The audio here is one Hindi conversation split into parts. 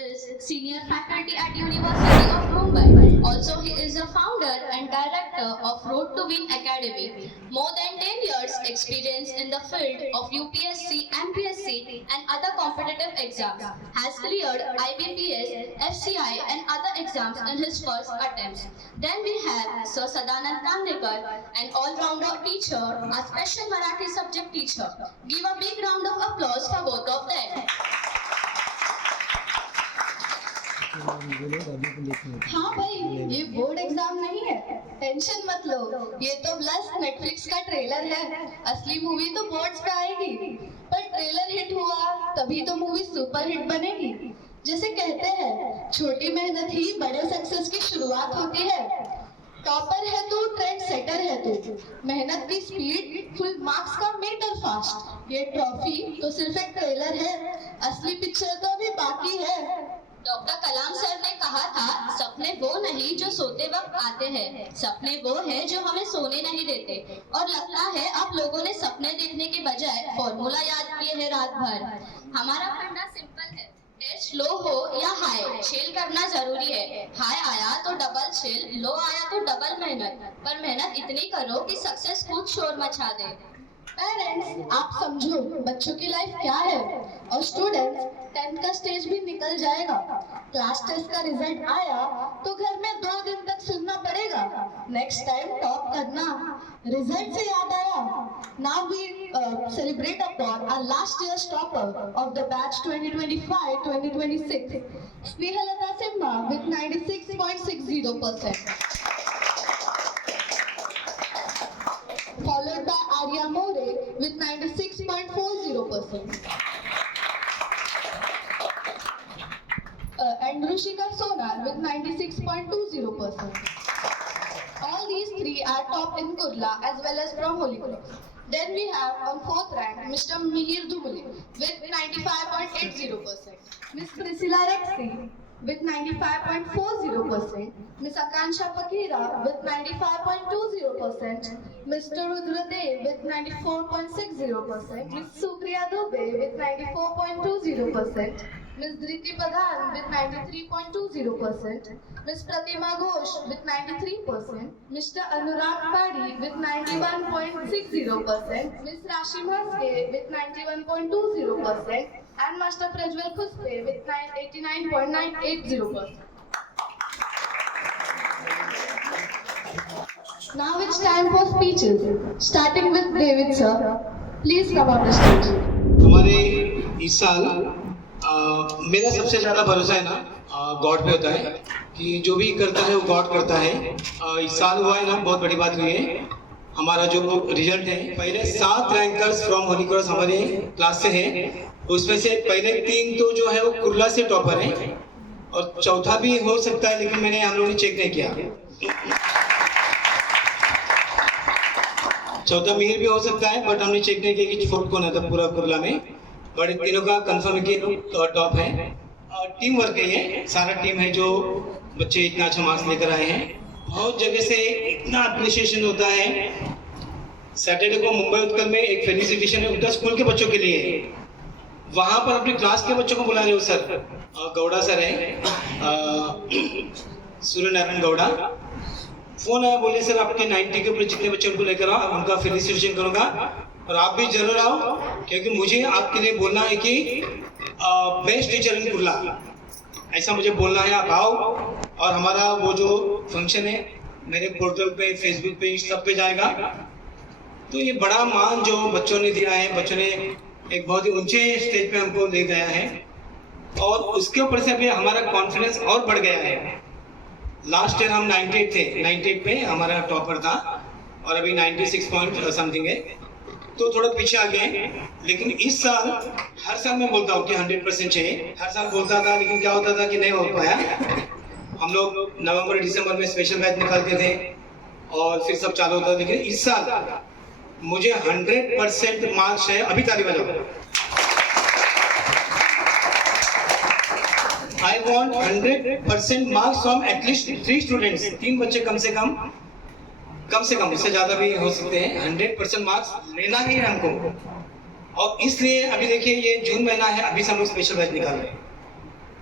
is senior faculty at University of Mumbai. Also, he is a founder and director of Road to Win Academy. More than 10 years experience in the field of UPSC, MPSC and other competitive exams. Has cleared IBPS, FCI and other exams in his first attempts. Then we have Sir Sadanand Kamnekar, an all-rounder teacher, a special Marathi subject teacher. Give a big round of applause for both of them. हाँ भाई, ये बोर्ड एग्जाम नहीं है, टेंशन मत लो। ये तो बस नेटफ्लिक्स का ट्रेलर है, असली मूवी तो बोर्ड्स पे आएगी। पर ट्रेलर हिट हुआ तभी तो मूवी सुपर हिट बनेगी। जैसे कहते हैं, छोटी मेहनत ही बड़े सक्सेस की शुरुआत होती है। टॉपर है तू, ट्रेंड सेटर है तू, मेहनत की स्पीड, फुल मार्क्स का मीटर फास्ट। ये ट्रॉफी तो सिर्फ एक ट्रेलर है, असली पिक्चर तो अभी बाकी है। डॉक्टर कलाम सर ने कहा था, सपने वो नहीं जो सोते वक्त आते हैं, सपने वो हैं जो हमें सोने नहीं देते। और लगता है आप लोगों ने सपने देखने के बजाय फॉर्मूला याद किए हैं रात भर। हमारा फंडा सिंपल है, टेस्ट लो हो या हाई, छेल करना जरूरी है। हाई आया तो डबल छेल, लो आया तो डबल मेहनत। पर मेहनत इतनी करो कि सक्सेस खुद शोर मचा दे। पेरेंट्स, आप समझो बच्चों की लाइफ क्या है। और स्टूडेंट्स, 10th का स्टेज भी निकल जाएगा, क्लास टेस्ट का रिजल्ट आया तो घर में 2 दिन तक सुनना पड़ेगा, नेक्स्ट टाइम टॉप करना। रिजल्ट से याद आया, now we celebrate upon our last years topper of the batch 2025-2026, Snehlata Simha with 96.60%. Followed by Arya More with 96.40%. And Rushika Sonar with 96.20%. All these three are top in Kurla as well as from Holy Cross. Then we have on 4th rank Mr. Mihir Dumule with 95.80%. Miss Priscilla Rexy with 95.40%, Miss Akansha Pakira with 95.20%, Mr. Rudra Dev with 94.60%, Miss Supriya Dubey with 94.20%, Miss Dhriti Pradhan with 93.20%, Miss Pratima Ghosh with 93%, Mr. Anurag Padi with 91.60%, Miss Rashi Bhaske with 91.20%, and Master Prajwal Khuspe with 89.980%. Now it's time for speeches, starting with David sir. Please come on the stage. हमारे इस साल मेरा सबसे ज़्यादा भरोसा है ना गॉड पे होता है कि जो भी करता है वो गॉड करता है। इस साल हुआ है ना, बहुत बड़ी बात हुई है। हमारा जो रिजल्ट है, पहले 7 रैंकर्स फ्रॉम होली क्रॉस हमारे क्लास से हैं, उसमें से पहले 3 तो जो है वो कुर्ला से टॉपर है और चौथा भी हो सकता है, लेकिन हम लोगों ने चेक नहीं किया। चौथा मिहिर भी हो सकता है, बट हमने चेक नहीं किया कि फोर्थ कौन है था पूरा कुर्ला में। बट तीनों का कंफर्म है कि टॉप है। टीम वर्क है, ये सारा टीम है जो बच्चे इतना अच्छा मार्क्स लेकर आए हैं। बहुत जगह से इतना अप्रिसिएशन होता है। सैटरडे को मुंबई उत्कल में एक फेलिसिटेशन है उनका स्कूल के बच्चों के लिए, वहाँ पर अपनी क्लास के बच्चों को बुला रहे हो सर। गौड़ा सर है, सूर्य नारायण गौड़ा। फोन आया, बोले सर आपके 90 के ऊपर जितने बच्चे उनको लेकर आओ, उनका फेलिसिटेशन करूँगा और आप भी जरूर आओ, क्योंकि मुझे आपके लिए बोलना है कि बेस्ट टीचर इन कुर्ला, ऐसा मुझे बोलना है। आप आओ और हमारा वो जो फंक्शन है मेरे पोर्टल पे, फेसबुक पे, इस सब पे जाएगा। तो ये बड़ा मान जो बच्चों ने दिया है, बच्चों ने एक बहुत ही ऊंचे स्टेज पे हमको ले गया है और उसके ऊपर से अभी हमारा कॉन्फिडेंस और बढ़ गया है। लास्ट ईयर हम 98 थे, 98 पे हमारा टॉपर था और अभी 96 पॉइंट समथिंग है, तो थोड़ा पीछे आ गए हैं। लेकिन इस साल हर साल मैं बोलता हूँ कि 100% चाहिए, हर साल बोलता था, लेकिन क्या होता था कि नहीं हो पाया। हम लोग नवंबर दिसंबर में स्पेशल बैच निकालते थे और फिर सब चालू होता था, लेकिन इस साल मुझे 100% मार्क्स है। अभी ताली बजाओ। I want 100% marks from at least 3 students, 3 बच्चे कम से कम, उससे ज़्यादा भी हो सकते हैं। 100% मार्क्स लेना ही है हमको। और इसलिए अभी देखिए ये जून महीना है, अभी से हम लोग स्पेशल बैच निकाल रहे हैं।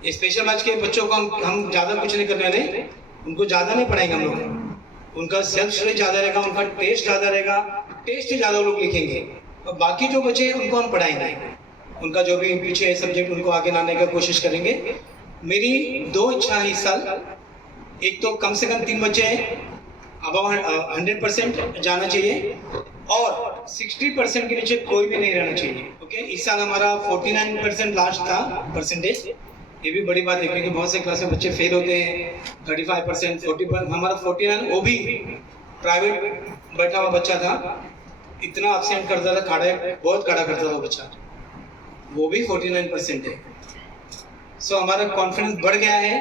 स्पेशल बैच के बच्चों को हम ज़्यादा कुछ नहीं करने वाले, उनको ज़्यादा नहीं पढ़ाएंगे हम लोग। उनका सेल्फ स्टडी ज़्यादा रहेगा, उनका टेस्ट ज़्यादा रहेगा, टेस्ट ही ज़्यादा लोग लिखेंगे, और बाकी जो बच्चे हैं उनको हम पढ़ाएंगे। उनका जो भी पीछे सब्जेक्ट उनको आगे लाने का कोशिश करेंगे। मेरी 2 इच्छा है इस साल। एक तो कम से कम 3 बच्चे हैं अबव 100% जाना चाहिए, और 60% के नीचे कोई भी नहीं रहना चाहिए। ओके, इस साल हमारा 49% लास्ट था परसेंटेज। ये भी बड़ी बात है क्योंकि बहुत से क्लास में बच्चे फेल होते हैं। 35%, 40%, हमारा 49, वो भी प्राइवेट बैठा हुआ बच्चा था, इतना अब्सेंट करता था, बहुत खड़ा करता था वो बच्चा, वो भी 49% है। सो हमारा कॉन्फिडेंस बढ़ गया है,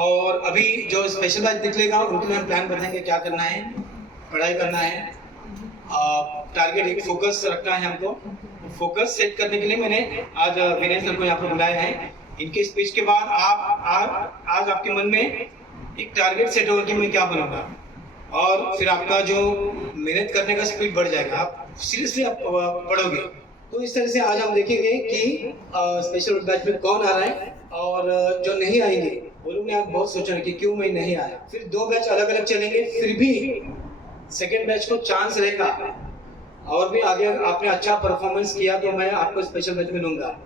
और अभी जो स्पेशल बैच निकलेगा उनके लिए हम प्लान बताएंगे क्या करना है, पढ़ाई करना है, टारगेट एक फोकस रखना है हमको। फोकस सेट करने के लिए मैंने आज विनय सर को यहाँ पर बुलाया है। इनके स्पीच के बाद आज आपके मन में एक टारगेट सेट होगा कि मैं क्या बनूंगा, और फिर आपका जो मेहनत करने का स्पीड बढ़ जाएगा, आप सीरियसली आप पढ़ोगे। तो इस तरह से आज हम देखेंगे कि स्पेशल बैच में कौन आ रहा है, और जो नहीं आएंगे वो लोग ने आज बहुत सोचा है कि क्यों मैं नहीं आया। फिर 2 बैच अलग अलग चलेंगे, फिर भी सेकेंड बैच को चांस रहेगा, और भी आगे आपने अच्छा परफॉर्मेंस किया तो मैं आपको स्पेशल बैच में लूंगा,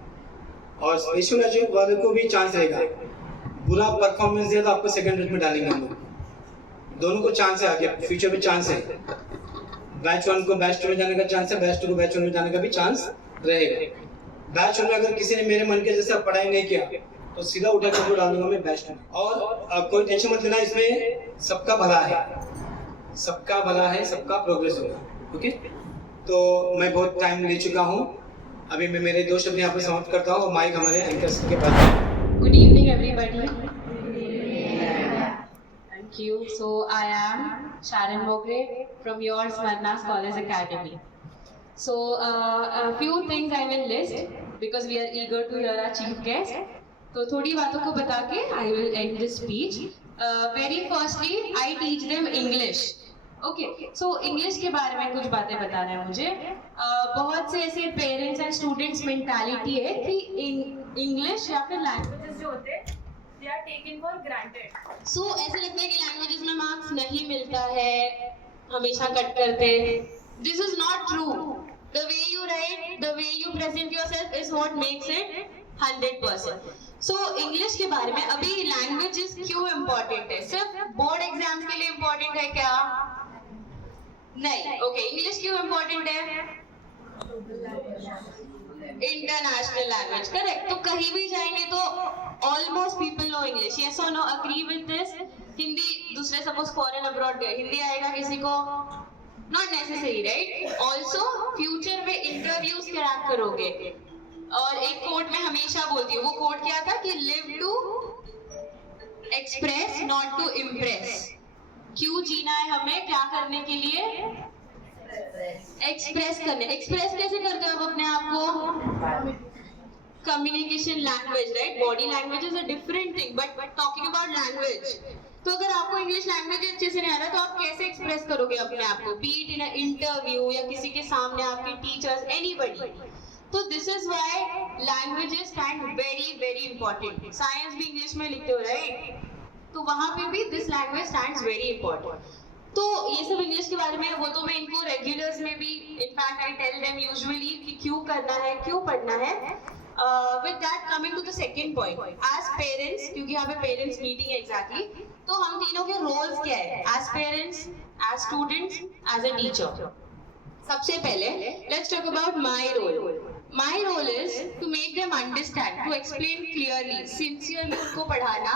और स्पेशल बैच वाले को भी चांस रहेगा। बुरा परफॉर्मेंस दिया तो आपको सेकेंड बैच में डालेंगे हम लोग। दोनों को चांस है, आगे फ्यूचर में चांस है। बैच 1 को बैच 2 में जाने का चांस है, बैच 2 को बैच 1 में जाने का भी चांस रहेगा। बैच 1 में अगर किसी ने मेरे मन के जैसा पढ़ाई नहीं किया तो सीधा उठा कर डाल दूंगा मैं बैच 2 में। और कोई टेंशन मत लेना, इसमें सबका भला है, सबका भला है, सबका प्रोग्रेस होगा। ओके, तो मैं बहुत टाइम ले चुका हूँ, अभी मैं मेरे 2 शब्द यहाँ पर समाप्त करता हूँ, और माइक हमारे एंकर्स के पास। Good evening, everybody. Thank you. So I am Sharon Mogre from your Smarna Scholars Academy. So a few things I will list because we are eager to hear our chief guest. तो थोड़ी बातों को बता के I will end this speech. Very firstly, I teach them English. Okay, so English के बारे में कुछ बातें बताना है मुझे। बहुत से ऐसे पेरेंट्स एंड स्टूडेंट्स मेंटालिटी है कि इंग्लिश या फिर लैंग्वेजेस जो होते हैं they are taken for granted. So ऐसे लगता है कि लैंग्वेजेस में मार्क्स नहीं मिलता है, हमेशा कट करते हैं। This is not true. The way you right, the way you present yourself is what makes it 100%। So English के बारे में, अभी लैंग्वेजेस क्यों इम्पोर्टेंट है? सिर्फ बोर्ड एग्जाम्स के लिए इम्पोर्टेंट है क्या? नहीं। ओके, इंग्लिश क्यों इम्पोर्टेंट है? International language, correct. तो कहीं भी जाएंगे तो almost people know English, yes और no, agree with this? Hindi, दूसरे सपोज फॉरेन अब्रॉड गए, हिंदी आएगा किसी को? Not necessary, right? Also future में इंटरव्यूज क्रैक करोगे, और एक कोट में हमेशा बोलती हूँ, वो कोट क्या था कि live to express not to impress. क्यों जीना है हमें? क्या करने के लिए? एक्सप्रेस करने। एक्सप्रेस कैसे करते हो आप अपने आप को? Communication language, right? Body language is a different thing, but talking about language, तो अगर आपको इंग्लिश लैंग्वेज अच्छे से नहीं आ रहा तो आप कैसे एक्सप्रेस करोगे अपने आप को? B it in a interview या किसी के सामने, आपके टीचर्स, एनीबडी। तो this is why languages stand very very important. Science भी इंग्लिश में लिखते हो, राइट? तो वहां पे भी this language stands very important. तो ये सब इंग्लिश के बारे में, वो तो मैं इनको रेगुलर्स में भी in fact I tell them usually कि क्यों करना है, क्यों पढ़ना है। With that coming to the second point, as parents, क्योंकि यहाँ पे पेरेंट्स मीटिंग है एग्जैक्टली, तो हम तीनों के रोल्स क्या है as parents, as students, as a teacher? सबसे पहले let's talk about my role. My role is to make them understand, to explain clearly, sincerely उनको पढ़ाना,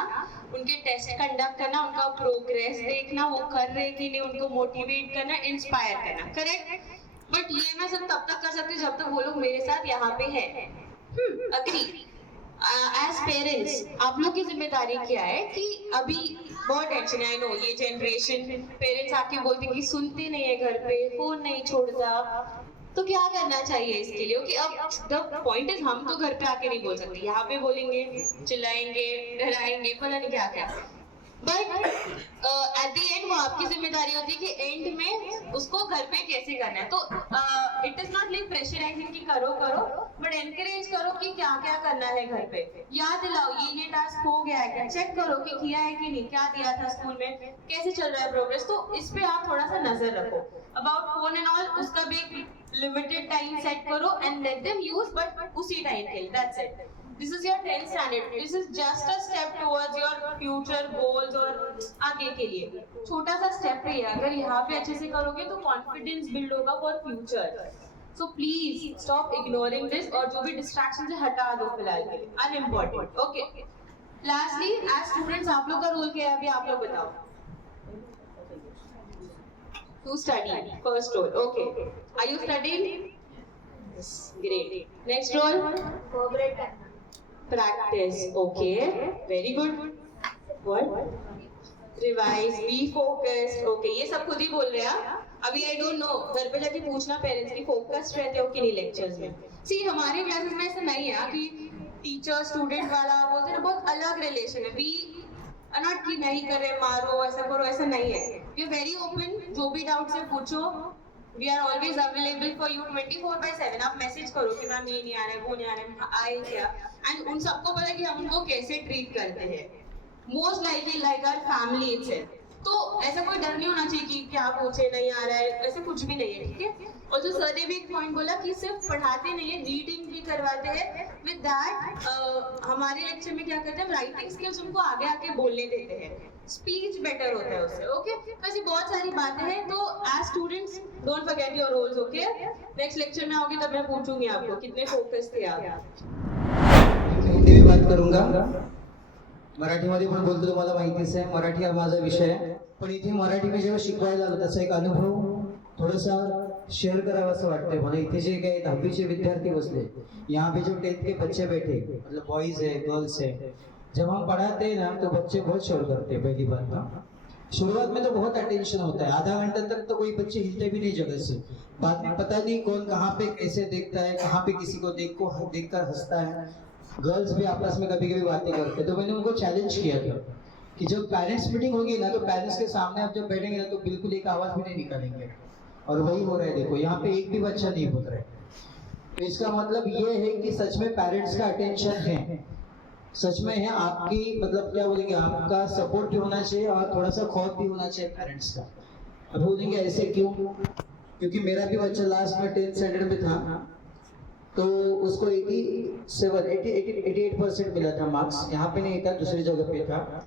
उनके टेस्ट कंडक्ट करना, उनका प्रोग्रेस देखना, वो कर रहे कि नहीं, उनको मोटिवेट करना, इंस्पायर करना, करेक्ट? बट ये मैं सब तब तक कर सकती हूँ जब तक वो लोग मेरे साथ यहाँ पे है। अग्री? एज पेरेंट्स आप लोग की जिम्मेदारी क्या है कि अभी बहुत टेंशन है, आई नो, ये जनरेशन पेरेंट्स आके बोलते हैं कि सुनते नहीं है, घर पे फोन नहीं छोड़ता, तो क्या करना चाहिए इसके लिए? कि अब द पॉइंट इज, हम तो घर पे आके नहीं बोल सकते, यहाँ पे बोलेंगे, चिल्लाएंगे, डराएंगे, पता नहीं क्या क्या। बट एट द एंड वो आपकी जिम्मेदारी होती है कि एंड में उसको घर पे कैसे करना है. तो it is not like pressurising कि करो बट एनकरेज करो कि क्या क्या करना है घर पे. याद दिलाओ ये टास्क हो गया है क्या, चेक करो कि किया है कि नहीं, क्या दिया था स्कूल में, कैसे चल रहा है प्रोग्रेस. तो इस पे आप थोड़ा सा नजर रखो. अबाउट फोन एंड ऑल उसका भी एक लिमिटेड टाइम सेट करो and let them use, but उसी टाइम के लिए. That's it. This is your 10th standard. This is just a step towards your future goals और आगे के लिए. छोटा सा step है ये. अगर यहाँ पे अच्छे से करोगे तो confidence build होगा for future. So please stop ignoring this और जो भी distractions है हटा दो फिलहाल के लिए. Unimportant. Okay. Lastly, as students आप लोग का रोल क्या है अभी आप लोग बताओ. To study. First role. Okay. Are you studying? Yes. Great. Next role. Cooperate करना. Practice. Okay. Very good. What? Revise. Be focused. Okay. ये सब खुद ही बोल रहे हैं. अभी I don't know. घर पे जाके पूछना पेरेंट्स की फोकस्ड रहते हो कि नहीं लेक्चर्स में. See हमारे क्लासेस में ऐसा नहीं है कि टीचर स्टूडेंट वाला बोलते हैं, बहुत अलग रिलेशन है. We are not कि नहीं कर रहे मारो ऐसा करो, ऐसा नहीं है. We are very open. जो भी डाउट है पूछो. We are always available for you 24/7. आप मैसेज करो कि मैम ये नहीं आ रहा है, वो नहीं आ रहा है, आए क्या. एंड उन सबको पता है कि हम उनको कैसे ट्रीट करते हैं. Most likely like our family itself. तो ऐसा कोई डर नहीं होना चाहिए कि क्या पूछे नहीं आ रहा है, ऐसा कुछ भी नहीं है. ठीक है. और जो सर ने भी एक पॉइंट बोला कि सिर्फ पढ़ाते नहीं है, रीडिंग भी करवाते हैं. विद दैट हमारे लेक्चर में क्या करते हैं, राइटिंग स्किल्स उनको आगे आके बोलने देते हैं. स्पीच बेटर होता है उससे. ओके. तो ऐसी बहुत सारी बातें हैं. तो as students don't forget your roles. Okay. Next lecture में आओगे तब मैं पूछूंगी आपको कितने फोकस थे आप. हिंदी में बात करूंगा. मराठीमध्ये पण बोलतो तुम्हाला माहितीच आहे, मराठी हा माझा विषय आहे. पण इथे मराठी में जेव्हा शिकवायला आलो त्याचा एक अनुभव थोडासा शेअर करावा असं वाटतंय मला. इथे जे काही 10वीचे विद्यार्थी बसले, यहाँ पे जो 10th के बच्चे बैठे, मतलब बॉयज है गर्ल्स है, जब हम पढ़ाते हैं ना तो बच्चे बहुत शोर करते हैं. पहली बात ना, शुरुआत में तो बहुत अटेंशन होता है, आधा घंटा तक तो कोई बच्चे हिलते भी नहीं जगह से. बाद में पता नहीं कौन कहाँ पे कैसे देखता है, कहाँ पे किसी को देखकर हंसता है. गर्ल्स भी आपस में कभी कभी बातें करते हैं. तो मैंने उनको चैलेंज किया था कि जब पेरेंट्स मीटिंग होगी ना तो पेरेंट्स के सामने आप जब बैठेंगे ना तो बिल्कुल एक आवाज भी नहीं निकालेंगे. और वही हो रहा है. देखो यहाँ पे एक भी बच्चा नहीं बोल रहा है. तो इसका मतलब ये है कि सच में पेरेंट्स का अटेंशन है, सच में है. आपकी मतलब क्या बोलेंगे, आपका सपोर्ट भी होना चाहिए और थोड़ा सा खौफ भी होना चाहिए पेरेंट्स का. अब बोलेंगे ऐसे क्यों, क्योंकि मेरा भी बच्चा लास्ट में 10th स्टैंडर्ड में था तो उसको 88% मिला था मार्क्स. यहाँ पे नहीं था, दूसरी जगह पे था.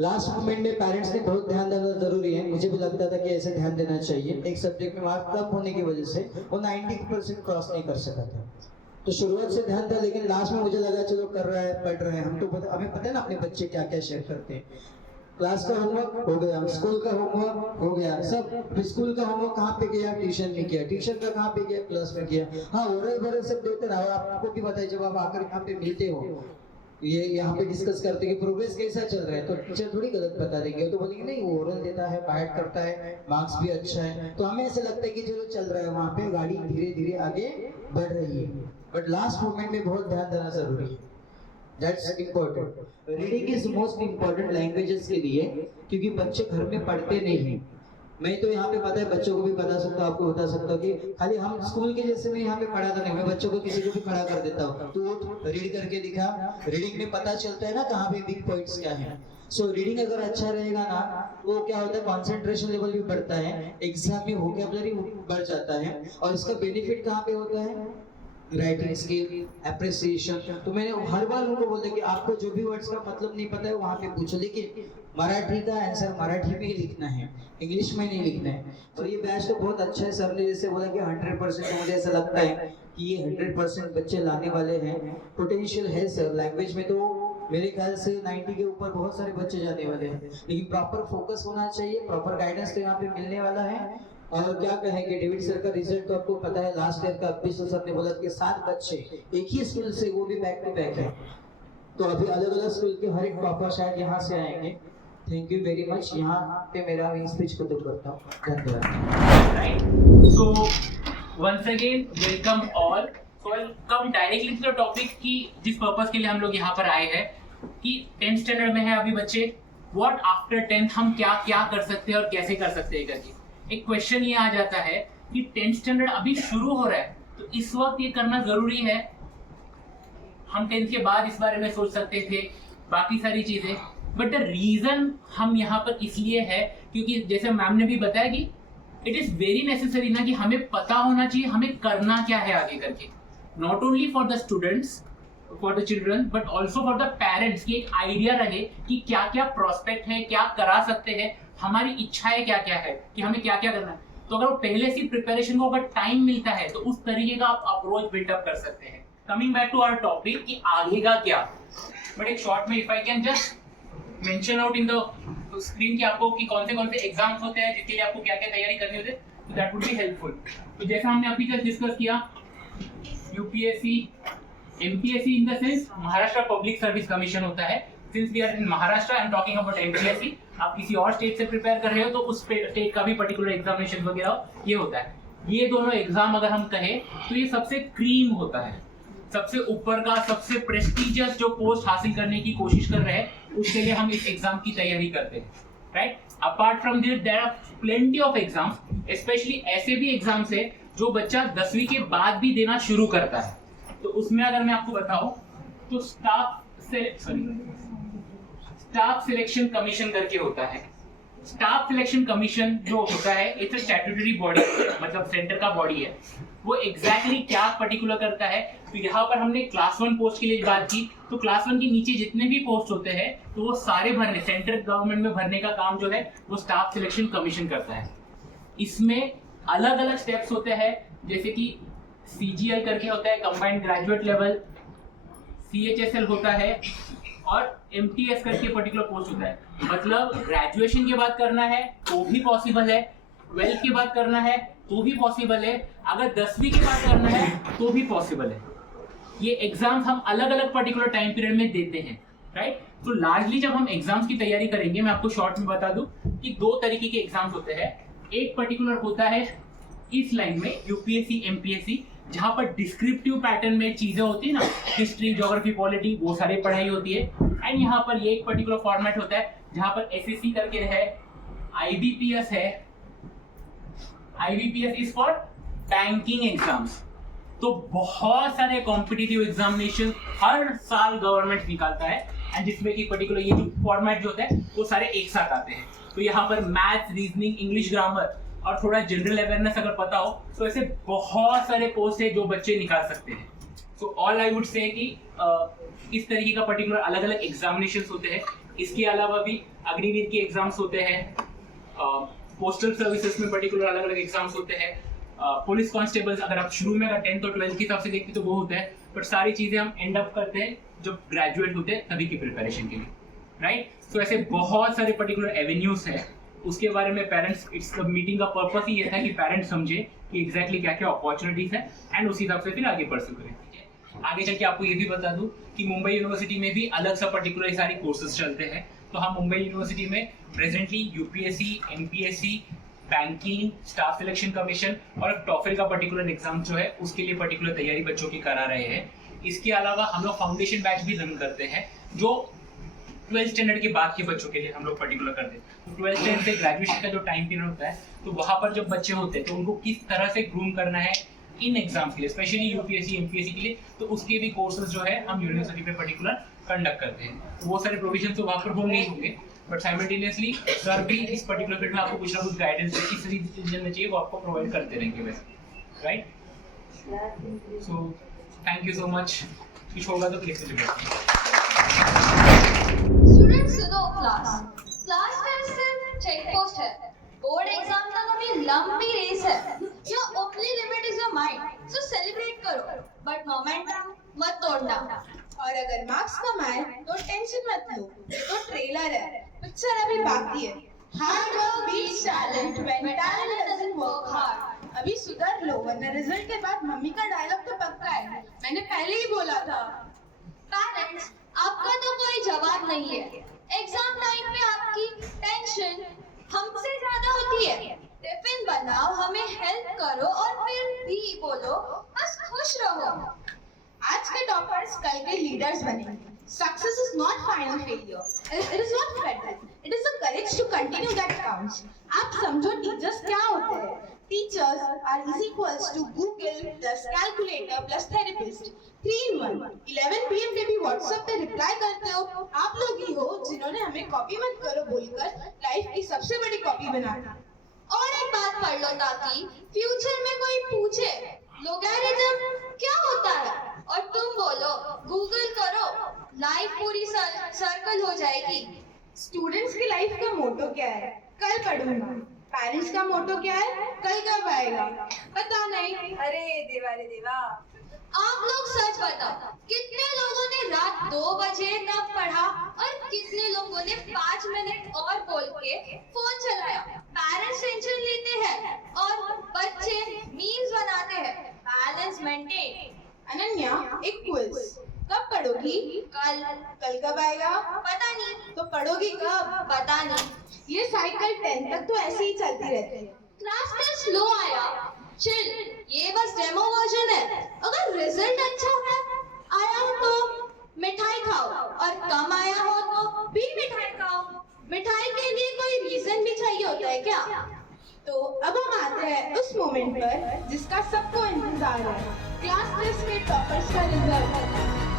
लास्ट मोमेंट में पेरेंट्स ने बहुत ध्यान देना जरूरी है. मुझे भी लगता था कि ऐसे ध्यान देना चाहिए. एक सब्जेक्ट में मार्क्स कम होने की वजह से वो 90% क्रॉस नहीं कर सका था. तो शुरुआत से ध्यान था, लेकिन लास्ट में मुझे लगा चलो कर रहा है, पढ़ रहा है. हम तो हमें पता है ना अपने बच्चे क्या क्या शेयर करते हैं. क्लास का होमवर्क हो गया, स्कूल का होमवर्क हो गया, सब. स्कूल का होमवर्क कहाँ पे गया, ट्यूशन में किया. ट्यूशन का कहाँ पे गया, क्लास में किया. हाँ ओरल भरे सब देते रहो. आपको भी पता है जब आप आकर यहाँ पे मिलते हो, ये यहाँ पे डिस्कस करते हैं कि प्रोग्रेस कैसा चल रहा है, तो टीचर थोड़ी गलत बता देंगे. तो बोलेंगे नहीं वो ओरल देता है, बाइट करता है, मार्क्स भी अच्छा है. तो हमें ऐसा लगता है कि चलो चल रहा है, वहाँ पे गाड़ी धीरे धीरे आगे बढ़ रही है. बट लास्ट मोमेंट में बहुत ध्यान देना जरूरी है. That's important. Reading is most important languages के लिए, क्योंकि बच्चे घर में पढ़ते नहीं हैं. मैं तो यहाँ पे पता है बच्चों को भी बता सकता हूँ, आपको बता सकता हूँ कि खाली हम स्कूल के जैसे मैं यहाँ पे पढ़ाता नहीं, मैं बच्चों को किसी को भी खड़ा कर देता हूँ. तो वो रीड करके दिखा. रीडिंग में पता चलता है ना कहाँ पे बिग पॉइंट्स क्या है. सो रीडिंग अगर अच्छा रहेगा ना, वो क्या होता है, कॉन्सेंट्रेशन लेवल भी बढ़ता है, एग्जाम में वोकैबुलरी बढ़ जाता है. और इसका बेनिफिट कहाँ पे होता है, राइटिंग स्किल, एप्रिसिएशन. तो मैंने हर बार उनको बोलता कि आपको जो भी वर्ड्स का मतलब नहीं पता है वहाँ पे पूछो, लेकिन मराठी का आंसर मराठी में ही लिखना है, इंग्लिश में नहीं लिखना है. और ये बैच तो बहुत अच्छा है. सर ने जैसे बोला कि 100%, मुझे ऐसा लगता है कि ये 100% बच्चे लाने वाले हैं. पोटेंशियल है सर. लैंग्वेज में तो मेरे ख्याल से 90 के ऊपर बहुत सारे बच्चे जाने वाले हैं, लेकिन प्रॉपर फोकस होना चाहिए, प्रॉपर गाइडेंस तो यहाँ पे मिलने वाला है. और क्या कहेंगे, डेविड सर का रिजल्ट तो आपको पता है. लास्ट ईयर का विश्व सर ने बोला कि 7 बच्चे एक ही स्कूल से, वो भी बैक टू बैक है. तो अभी अलग अलग स्कूल के हर एक टॉपर शायद यहाँ से आएंगे. Thank you very much. यहाँ पे मेरा स्पीच खत्म करता हूँ. धन्यवाद. Right. So once again welcome all. So I'll come directly to the topic कि जिस पर्पस के लिए हम लोग यहाँ पर आए हैं कि 10th स्टैंडर्ड में है अभी बच्चे. व्हाट आफ्टर 10th हम क्या क्या कर सकते हैं और कैसे कर सकते हैं करके। एक क्वेश्चन ये आ जाता है कि 10th स्टैंडर्ड अभी शुरू हो रहा है, तो इस वक्त ये करना जरूरी है। हम 10th के बाद इस बारे में सोच सकते थे बाकी सारी चीजें, बट द रीजन हम यहाँ पर इसलिए है क्योंकि जैसे मैम ने भी बताया कि इट इज वेरी नेसेसरी ना कि हमें पता होना चाहिए हमें करना क्या है आगे करके, not only for the students for the children but also for the parents की एक आइडिया रहे कि क्या क्या प्रोस्पेक्ट है, क्या करा सकते हैं, हमारी इच्छाएं क्या क्या है कि हमें क्या क्या करना है। तो अगर वो पहले से प्रिपरेशन को अगर टाइम मिलता है तो उस तरीके का आप अप्रोच बिल्डअप कर सकते हैं। Coming back to our topic कि आगे का क्या, बट एक शॉर्ट में if I can just mention out in the screen कि आपको कि कौन से एग्जाम्स होते हैं जिसके लिए आपको क्या क्या तैयारी करनी होती है, तो दैट वुड बी हेल्पफुल। तो जैसा हमने अभी जस्ट डिस्कस किया, UPSC MPSC in the sense Maharashtra public service commission होता है। Since we are in Maharashtra I am talking about MPSC, आप किसी और स्टेट से प्रिपेयर कर रहे हो तो उस स्टेट का भी पर्टिकुलर एग्जामिनेशन वगैरह ये होता है। ये दोनों एग्जाम अगर हम कहें तो ये सबसे क्रीम होता है, सबसे ऊपर का सबसे प्रेस्टिजियस जो पोस्ट हासिल करने की कोशिश कर रहे हैं उसके लिए हम इस एग्जाम की तैयारी करते हैं, right. Apart from this there are plenty of exams, specially ऐसे भी एग्जाम्स है जो बच्चा 10वीं के बाद भी देना शुरू करता है। तो उसमें अगर मैं आपको बताऊं तो स्टाफ सिलेक्शन कमीशन करके होता है। स्टाफ सिलेक्शन कमीशन जो होता है इट्स अ स्टैट्यूटरी बॉडी, मतलब सेंटर का बॉडी है। वो एग्जैक्टली क्या पर्टिकुलर करता है, तो यहाँ पर हमने क्लास 1 पोस्ट के लिए बात की, तो क्लास 1 के नीचे जितने भी पोस्ट होते हैं तो वो सारे भरने सेंट्रल गवर्नमेंट में भरने का काम जो है वो स्टाफ सिलेक्शन कमीशन करता है। इसमें अलग अलग स्टेप्स होते हैं, जैसे कि CGL करके होता है कंबाइंड ग्रेजुएट लेवल, CHSL होता है और MTS करके पर्टिकुलर पोस्ट होता है। मतलब ग्रेजुएशन के बाद करना है तो भी पॉसिबल है, 12th के बाद करना है तो भी पॉसिबल है, अगर 10वीं के बाद करना है तो भी पॉसिबल है। ये एग्जाम्स हम अलग अलग पर्टिकुलर टाइम पीरियड में देते हैं, राइट। तो लार्जली जब हम एग्जाम्स की तैयारी करेंगे, मैं आपको शॉर्ट में बता दूं कि 2 तरीके के एग्जाम्स होते हैं। एक पर्टिकुलर होता है इस लाइन में यूपीएससी एमपीएससी, जहां पर डिस्क्रिप्टिव पैटर्न में चीजें होती है ना, हिस्ट्री ज्योग्राफी पॉलिटी वो सारी पढ़ाई होती है। एंड यहाँ पर ये एक पर्टिकुलर फॉर्मेट होता है जहां पर एसएससी करके है, आईबीपीएस है। IBPS is for banking exams. तो बहुत सारे कॉम्पिटिटिव एग्जामिनेशन हर साल गवर्नमेंट निकालता है एंड जिसमें कि पर्टिकुलर ये जो फॉर्मेट जो होता है वो सारे एक साथ आते हैं। तो यहाँ पर मैथ्स, रीजनिंग, इंग्लिश ग्रामर और थोड़ा जनरल अवेयरनेस अगर पता हो तो ऐसे बहुत सारे पोस्ट है जो बच्चे निकाल सकते हैं। So all I would say कि इस तरीके का पर्टिकुलर अलग अलग एग्जामिनेशंस होते हैं। इसके अलावा भी अग्निवीर के एग्जाम्स होते हैं, पोस्टल सर्विसेज में पर्टिकुलर अलग अलग एग्जाम्स होते हैं, पुलिस कांस्टेबल्स अगर आप शुरू में अगर 10th और 12th की हिसाब से देखते तो वो होता है, बट सारी चीजें हम एंड अप करते हैं जब ग्रेजुएट होते हैं तभी की प्रिपरेशन के लिए, राइट। तो ऐसे बहुत सारे पर्टिकुलर एवेन्यूज है, उसके बारे में पेरेंट्स, इस मीटिंग का पर्पस ही ये था कि पेरेंट्स समझे कि एग्जैक्टली क्या क्या अपॉर्चुनिटीज है एंड उसी हिसाब से फिर आगे परस्यू करें। आगे चल के आपको ये भी बता दूं कि मुंबई यूनिवर्सिटी में भी अलग सा पर्टिकुलर सारी कोर्सेज चलते हैं। तो हम मुंबई यूनिवर्सिटी में presently UPSC, MPSC, banking, staff selection commission और टॉफल का पर्टिकुलर एग्जाम जो है उसके लिए पर्टिकुलर तैयारी बच्चों की करा रहे हैं। इसके अलावा हम लोग फाउंडेशन बैच भी रन करते हैं जो 12th स्टैंडर्ड के बाद के बच्चों के लिए हम लोग पर्टिकुलर करते हैं। तो 12th स्टैंडर्ड से ग्रेजुएशन का जो टाइम पीरियड होता है तो वहाँ पर जब बच्चे होते हैं तो उनको किस तरह से ग्रूम करना है इन एग्जाम्स के लिए, स्पेशली यूपीएससी एमपीएससी के लिए, तो उसके भी कोर्सेज जो है हम यूनिवर्सिटी में पर्टिकुलर कंडक्ट करते हैं। वो सारे प्रोविजन तो वहाँ पर होंगे ही होंगे, बट साइमल्टेनियसली सर भी इस पर्टिकुलर फील्ड में आपको कुछ ना कुछ गाइडेंस किस रीजन में चाहिए वो आपको प्रोवाइड करते रहेंगे वैसे, right. So thank you so much. कुछ होगा तो प्लीज मुझे स्टूडेंट्स सुनो, क्लास टेस्ट सिर्फ चेक पोस्ट है, बोर्ड एग्जाम तक अभी लंबी रेस है। Your only limit is your mind, so celebrate करो बट मोमेंटम मत तोड़ना। और अगर मार्क्स कम आए तो टेंशन मत लो, ये तो ट्रेलर है, पिक्चर अभी बाकी है। Hard work beats talent when talent doesn't work hard. अभी सुधर लो वरना रिजल्ट के बाद मम्मी का डायलॉग तो पक्का है, मैंने पहले ही बोला था। पेरेंट्स, आपका तो कोई जवाब नहीं है। एग्जाम टाइम पे आपकी टेंशन हमसे ज्यादा होती है। टिफिन बनाओ, हमें हेल्प करो और फिर भी बोलो बस खुश रहो। आज के टॉपर्स कल के लीडर्स बनेंगे। Success is not final failure, it is not fatal, continue that counts. आप समझो टीचर्स क्या होते हैं? Teachers are is equals to Google plus calculator plus therapist. 3 in 1. 11 PM के भी WhatsApp पे रिप्लाई करते हो. आप लोग ही हो जिन्होंने हमें कॉपी मत करो बोलकर लाइफ की सबसे बड़ी कॉपी बना दी. और एक बात पढ़ लो ताकि फ्यूचर में कोई पूछे लोगैरिथम क्या होता है और तुम बोलो गूगल करो, लाइफ पूरी सर्कल हो जाएगी। स्टूडेंट्स की लाइफ का मोटो क्या है? कल पढ़ूंगा. पेरेंट्स का मोटो क्या है? कल कब आएगा? पता नहीं. अरे देवा रे देवा, आप लोग सच बताओ, कितने लोगों ने रात 2 बजे तक पढ़ा और कितने लोगों ने 5 मिनट और बोल के फोन चलाया? पेरेंट्स टेंशन लेते हैं और बच्चे मीम्स बनाते हैं। Balance maintain. अनन्या, एक क्विज. कब पढ़ोगी? कल। कल कब आएगा? पता नहीं। तो पढ़ोगी कब? पता नहीं। ये साइकिल 10 तक तो ऐसे ही चलती रहती है. क्लास टेस्ट लो आया, चिल, ये बस डेमो वर्जन है। अगर रिजल्ट अच्छा है आया हो तो मिठाई खाओ और कम आया हो तो भी मिठाई खाओ। मिठाई के लिए कोई रीजन भी चाहिए होता है क्या? तो अब हम आते हैं उस मोमेंट पर जिसका सबको इंतजार है, क्लास टेस्ट के टॉपर्स का रिजल्ट.